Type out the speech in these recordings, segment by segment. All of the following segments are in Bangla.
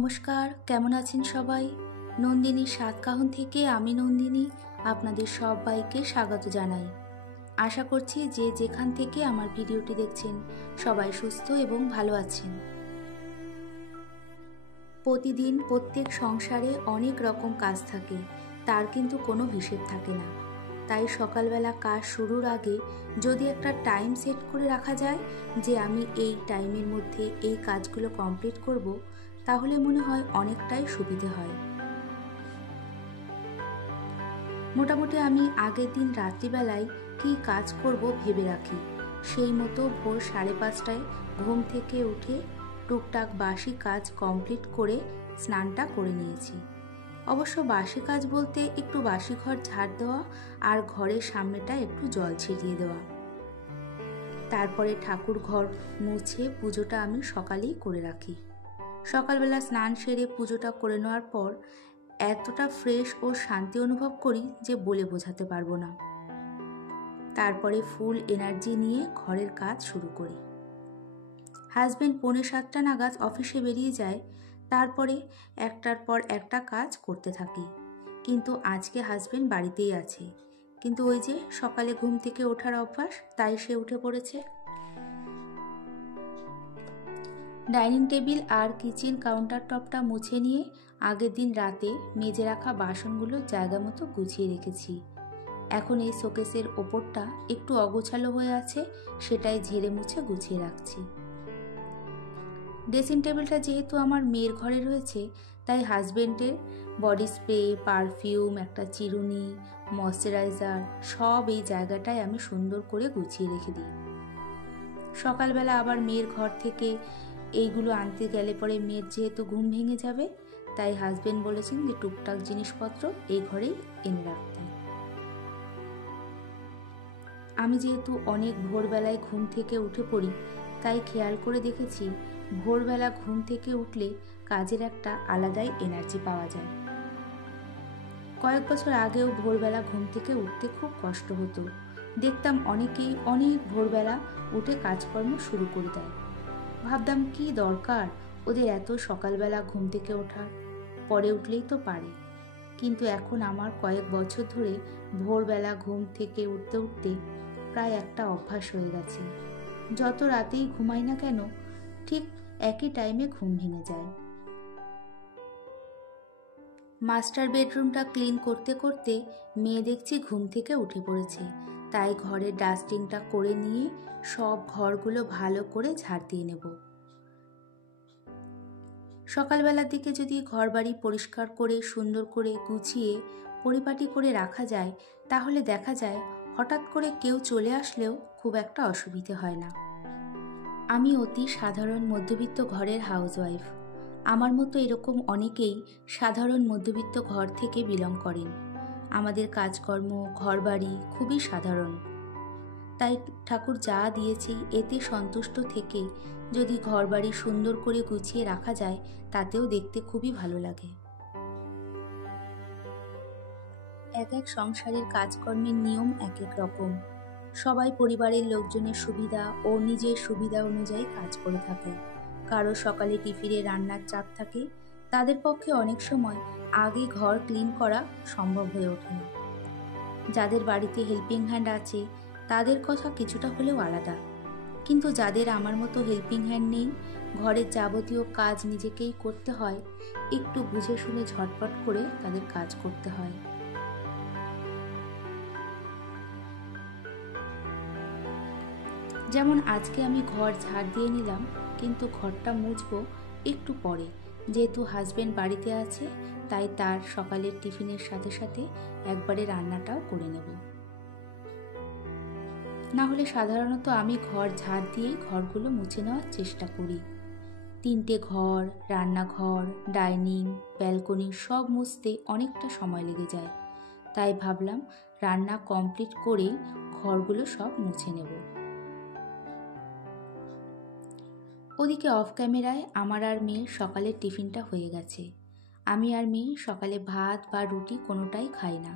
নমস্কার, কেমন আছেন সবাই? নন্দিনীর সাতকাহন থেকে আমি নন্দিনী আপনাদের সবাইকে স্বাগত জানাই। আশা করছি যে যেখান থেকে আমার ভিডিওটি দেখছেন সবাই সুস্থ এবং ভালো আছেন। প্রতিদিন প্রত্যেক সংসারে অনেক রকম কাজ থাকে, তার কিন্তু কোনো হিসেব থাকে না। তাই সকালবেলা কাজ শুরুর আগে যদি একটা টাইম সেট করে রাখা যায় যে আমি এই টাইমের মধ্যে এই কাজগুলো কমপ্লিট করব, তাহলে মনে হয় অনেকটাই সুবিধে হয়। মোটামুটি আমি আগের দিন রাত্রিবেলায় কী কাজ করব ভেবে রাখি। সেই মতো ভোর 5:30টায় ঘুম থেকে উঠে টুকটাক বাসি কাজ কমপ্লিট করে স্নানটা করে নিয়েছি। অবশ্য বাসি কাজ বলতে একটু বাসি ঘর ঝাড় দেওয়া আর ঘরের সামনেটা একটু জল ছিটিয়ে দেওয়া। তারপরে ঠাকুর ঘর মুছে পুজোটা আমি সকালেই করে রাখি। সকালবেলা স্নান সেরে পুজোটা করে নেওয়ার পর এতটা ফ্রেশ ও শান্তি অনুভব করি যে বলে বোঝাতে পারবো না। তারপরে ফুল এনার্জি নিয়ে ঘরের কাজ শুরু করি। হাজবেন্ড 6:45 নাগাদ অফিসে বেরিয়ে যায়, তারপরে একটার পর একটা কাজ করতে থাকি। কিন্তু আজকে হাজবেন্ড বাড়িতেই আছে, কিন্তু ওই যে সকালে ঘুম থেকে ওঠার অভ্যাস, তাই সে উঠে পড়েছে। ডাইনিং টেবিল আর কিচেন কাউন্টার টপটা মুছে নিয়ে আগের দিন রাতে মেজে রাখা বাসনগুলো জায়গা মতো গুছিয়ে রেখেছি। এখন এই শোকেসের ওপরটা একটু অগোছালো হয়ে আছে, সেটাই ঝেড়ে মুছে গুছিয়ে রাখছি। ড্রেসিং টেবিলটা যেহেতু আমার মেয়ের ঘরে রয়েছে, তাই হাজবেন্ডের বডি স্প্রে, পারফিউম, একটা চিরুনি, ময়শ্চারাইজার সব এই জায়গাটায় আমি সুন্দর করে গুছিয়ে রেখে দিই। সকালবেলা আবার মেয়ের ঘর থেকে এইগুলো আনতে গেলে পরে মেয়ের যেহেতু ঘুম ভেঙে যাবে, তাই হাজবেন্ড বলেছেন যে টুকটাক জিনিসপত্র এই ঘরেই এনে রাখতে। আমি যেহেতু অনেক ভোরবেলায় ঘুম থেকে উঠে পড়ি, তাই খেয়াল করে দেখেছি ভোরবেলা ঘুম থেকে উঠলে কাজের একটা আলাদাই এনার্জি পাওয়া যায়। কয়েক বছর আগেও ভোরবেলা ঘুম থেকে উঠতে খুব কষ্ট হতো। দেখতাম অনেকেই অনেক ভোরবেলা উঠে কাজকর্ম শুরু করে দেয়। ভাবতাম কি দরকার ওদের এত সকালবেলা ঘুম থেকে ওঠার, পরে উঠলেই তো পারে। কিন্তু এখন আমার কয়েক বছর ধরে ভোরবেলা ঘুম থেকে উঠতে উঠতে প্রায় একটা অভ্যাস হয়ে গেছে। যত রাতেই ঘুমাই না কেন, ঠিক একই টাইমে ঘুম ভেঙে যায়। মাস্টার বেডরুমটা ক্লিন করতে করতে মেয়ে দেখছি ঘুম থেকে উঠে পড়েছে, তাই ঘরের ডাস্টিংটা করে নিয়ে সব ঘরগুলো ভালো করে ঝাড় দিয়ে নেব। সকালবেলার দিকে যদি ঘরবাড়ি পরিষ্কার করে সুন্দর করে গুছিয়ে পরিপাটি করে রাখা যায়, তাহলে দেখা যায় হঠাৎ করে কেউ চলে আসলেও খুব একটা অসুবিধে হয় না। আমি অতি সাধারণ মধ্যবিত্ত ঘরের হাউসওয়াইফ। আমার মতো এরকম অনেকেই সাধারণ মধ্যবিত্ত ঘর থেকে বিলং করেন। আমাদের কাজকর্ম, ঘরবাড়ি খুবই সাধারণ। তাই ঠাকুর যা দিয়েছি এতে সন্তুষ্ট থেকে যদি ঘরবাড়ি সুন্দর করে গুছিয়ে রাখা যায়, তাতেও দেখতে খুবই ভালো লাগে। এক এক সংসারের কাজকর্মের নিয়ম এক এক রকম। সবাই পরিবারের লোকজনের সুবিধা ও নিজের সুবিধা অনুযায়ী কাজ করে থাকে। কারো সকালে টিফিনে রান্নার চাপ থাকে, তাদের পক্ষে অনেক সময় আগে ঘর ক্লিন করা সম্ভব হয়ে ওঠে না। যাদের বাড়িতে হেল্পিং হ্যান্ড আছে তাদের কথা কিছুটা হলেও আলাদা, কিন্তু যাদের আমার মতো হেল্পিং হ্যান্ড নেই, ঘরের যাবতীয় কাজ নিজেকেই করতে হয়, একটু বুঝে শুনে ঝটপট করে তাদের কাজ করতে হয়। যেমন আজকে আমি ঘর ঝাড় দিয়ে নিলাম, কিন্তু ঘরটা মুছবো একটু পরে, যেহেতু হাজবেন্ড বাড়িতে আছে, তাই তার সকালের টিফিনের সাথে সাথে একবারে রান্নাটাও করে নেব। না হলে সাধারণত আমি ঘর ঝাড় দিয়েই ঘরগুলো মুছে নেওয়ার চেষ্টা করি। 3টে ঘর, রান্নাঘর, ডাইনিং, ব্যালকনি সব মুছতে অনেকটা সময় লেগে যায়। তাই ভাবলাম রান্না কমপ্লিট করেই ঘরগুলো সব মুছে নেব। ওদিকে অফ ক্যামেরায় আমার আর মেয়ের সকালের টিফিনটা হয়ে গেছে। আমি আর মেয়ে সকালে ভাত বা রুটি কোনোটাই খাই না,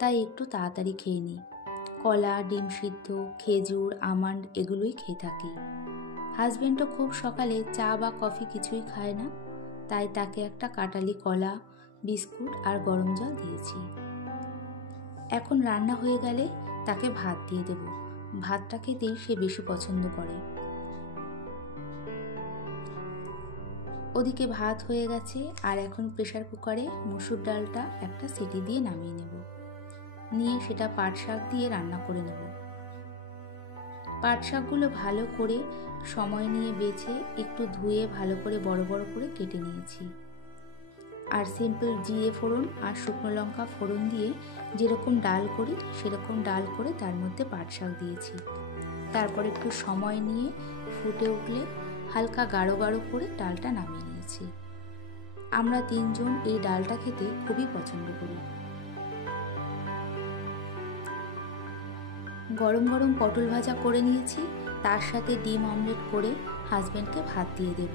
তাই একটু তাড়াতাড়ি খেয়ে নিই। কলা, ডিম সিদ্ধ, খেজুর, আমন্ড এগুলোই খেয়ে থাকি। হাজবেন্ডও খুব সকালে চা বা কফি কিছুই খায় না, তাই তাকে একটা কাটালি কলা, বিস্কুট আর গরম জল দিয়েছি। এখন রান্না হয়ে গেলে তাকে ভাত দিয়ে দেব। ভাতটা খেতেই সে বেশি পছন্দ করে। ওদিকে ভাত হয়ে গেছে, আর এখন প্রেসার কুকারে মসুর ডালটা একটা সিটি দিয়ে নামিয়ে নেব। নিয়ে সেটা পাট শাক দিয়ে রান্না করে নেব। পাট শাকগুলো ভালো করে সময় নিয়ে বেছে একটু ধুয়ে ভালো করে বড় বড় করে কেটে নিয়েছি। আর সিম্পল জিরে ফোড়ন আর শুকনো লঙ্কা ফোড়ন দিয়ে যেরকম ডাল করি সেরকম ডাল করে তার মধ্যে পাট শাক দিয়েছি। তারপর একটু সময় নিয়ে ফুটে উঠলে হালকা গাঢ় গাঢ় করে ডালটা নামিয়ে নিয়েছি। আমরা 3 জন এই ডালটা খেতে খুবই পছন্দ করি। গরম গরম পটল ভাজা করে নিয়েছি, তার সাথে ডিম অমলেট করে হাজব্যান্ডকে ভাত দিয়ে দেব।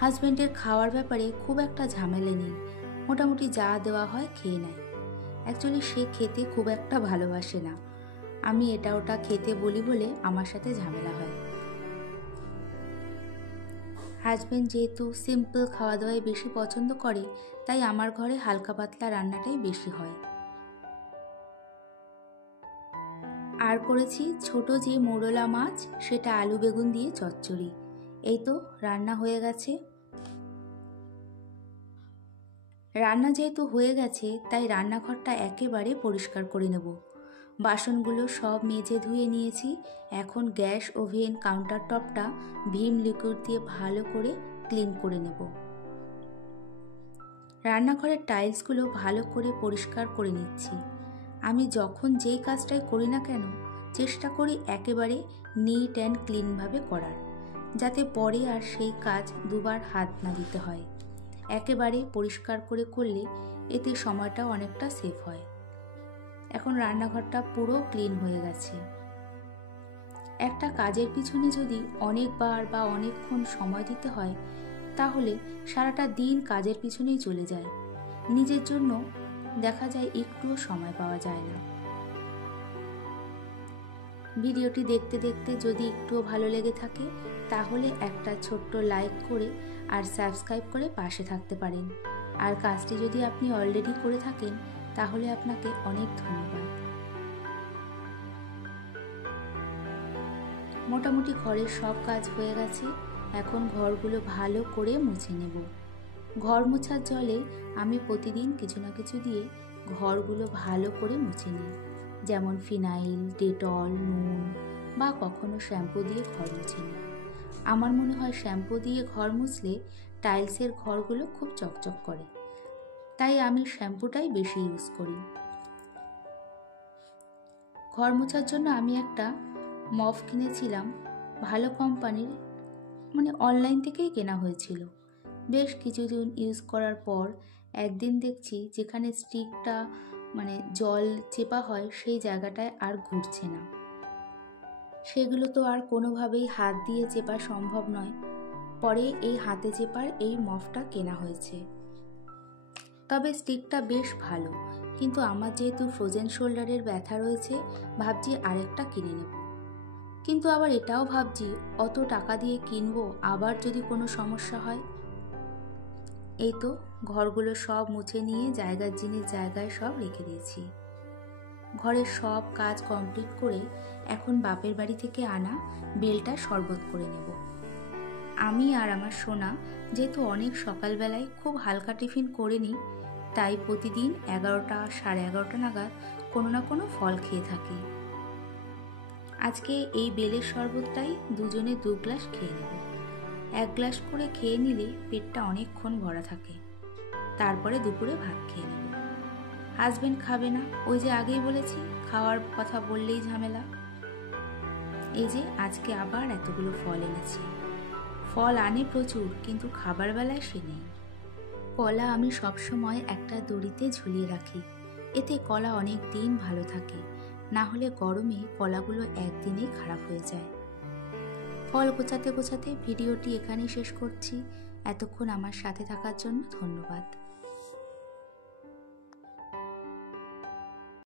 হাজব্যান্ডের খাওয়ার ব্যাপারে খুব একটা ঝামেলা নেই, মোটামুটি যা দেওয়া হয় খেয়ে নেয়। অ্যাকচুয়ালি সে খেতে খুব একটা ভালোবাসে না, আমি এটা ওটা খেতে বলি বলে আমার সাথে ঝামেলা হয়। হাজব্যান্ড যেহেতু সিম্পল খাওয়া দাওয়াই বেশি পছন্দ করে, তাই আমার ঘরে হালকা পাতলা রান্নাটাই বেশি হয়। আর করেছি ছোট যে মোরলা মাছ, সেটা আলু বেগুন দিয়ে চচ্চড়ি। এই তো রান্না হয়ে গেছে। রান্না যেহেতু হয়ে গেছে তাই রান্নাঘরটা একেবারে পরিষ্কার করে নেব। বাসনগুলো সব মেজে ধুয়ে নিয়েছি। এখন গ্যাস, ওভেন, কাউন্টার টপটা ভিম লিকুইড দিয়ে ভালো করে ক্লিন করে নেব। রান্নাঘরের টাইলসগুলো ভালো করে পরিষ্কার করে নিচ্ছি। আমি যখন যেই কাজটাই করি না কেন চেষ্টা করি একেবারে নিট অ্যান্ড ক্লিনভাবে করার, যাতে পরে আর সেই কাজ দুবার হাত না দিতে হয়। একেবারে পরিষ্কার করে করলে এতে সময়টাও অনেকটা সেভ হয়। এখন রান্নাঘরটা পুরো ক্লিন হয়ে গেছে। একটা কাজের পিছনে যদি অনেকবার বা অনেকক্ষণ সময় দিতে হয় তাহলে সারাটা দিন কাজের পিছনেই চলে যায়, নিজের জন্য দেখা যায় একটুও সময় পাওয়া যায় না। ভিডিওটি দেখতে দেখতে যদি একটুও ভালো লেগে থাকে তাহলে একটা ছোট্ট লাইক করে আর সাবস্ক্রাইব করে পাশে থাকতে পারেন। আর কাজটি যদি আপনি অলরেডি করে থাকেন তাহলে আপনাকে অনেক ধন্যবাদ। মোটামুটি ঘরের সব কাজ হয়ে গেছে, এখন ঘরগুলো ভালো করে মুছে নেব। ঘর মোছার জলে আমি প্রতিদিন কিছু না কিছু দিয়ে ঘরগুলো ভালো করে মুছে নিই, যেমন ফিনাইল, ডেটল, নুন বা কখনো শ্যাম্পু দিয়ে ঘর মুছে নিই। আমার মনে হয় শ্যাম্পু দিয়ে ঘর মুছলে টাইলসের ঘরগুলো খুব চকচক করে, তাই আমি শ্যাম্পুটাই বেশি ইউজ করি। ঘর মোছার জন্য আমি একটা মপ কিনেছিলাম, ভালো কোম্পানির, মানে অনলাইন থেকেই কেনা হয়েছিল। বেশ কিছুদিন ইউজ করার পর একদিন দেখছি যেখানে স্টিকটা জল চেপা হয় সেই জায়গাটায় আর ঘুরছে না। সেগুলো তো আর কোনোভাবেই হাত দিয়ে চেপা সম্ভব নয়। পরে এই হাতে চেপার এই মপটা কেনা হয়েছে। তবে স্টিকটা বেশ ভালো, কিন্তু আমার যেহেতু ফ্রোজেন শোল্ডারের ব্যথা রয়েছে ভাবছি আরেকটা কিনে নেব। কিন্তু আবার এটাও ভাবছি অত টাকা দিয়ে কিনবো, আবার যদি কোনো সমস্যা হয়। এই তো ঘরগুলো সব মুছে নিয়ে জায়গার জিনিস জায়গায় সব রেখে দিয়েছি। ঘরের সব কাজ কমপ্লিট করে এখন বাপের বাড়ি থেকে আনা বেলটা শরবত করে নেব। আমি আর আমার সোনা যেহেতু অনেক সকালবেলায় খুব হালকা টিফিন করে নিই, তাই প্রতিদিন 11টা, 11:30 নাগাদ কোনো না কোনো ফল খেয়ে থাকি। আজকে এই বেলের শরবতটাই দুজনে 2 গ্লাস খেয়ে নেব। 1 গ্লাস করে খেয়ে নিলে পেটটা অনেকক্ষণ ভরা থাকে। তারপরে দুপুরে ভাত খেয়ে নেব। হাজবেন্ড খাবে না, ওই যে আগেই বলেছি খাওয়ার কথা বললেই ঝামেলা। এই যে আজকে আবার এতগুলো ফল এনেছি। ফল আনে প্রচুর, কিন্তু খাবার বেলায় সে নেই। কলা আমি সবসময় একটা দড়িতে ঝুলিয়ে রাখি, এতে কলা অনেক দিন ভালো থাকে, না হলে গরমে কলাগুলো একদিনেই খারাপ হয়ে যায়। ফল গোছাতে গোছাতে ভিডিওটি এখানেই শেষ করছি। এতক্ষণ আমার সাথে থাকার জন্য ধন্যবাদ।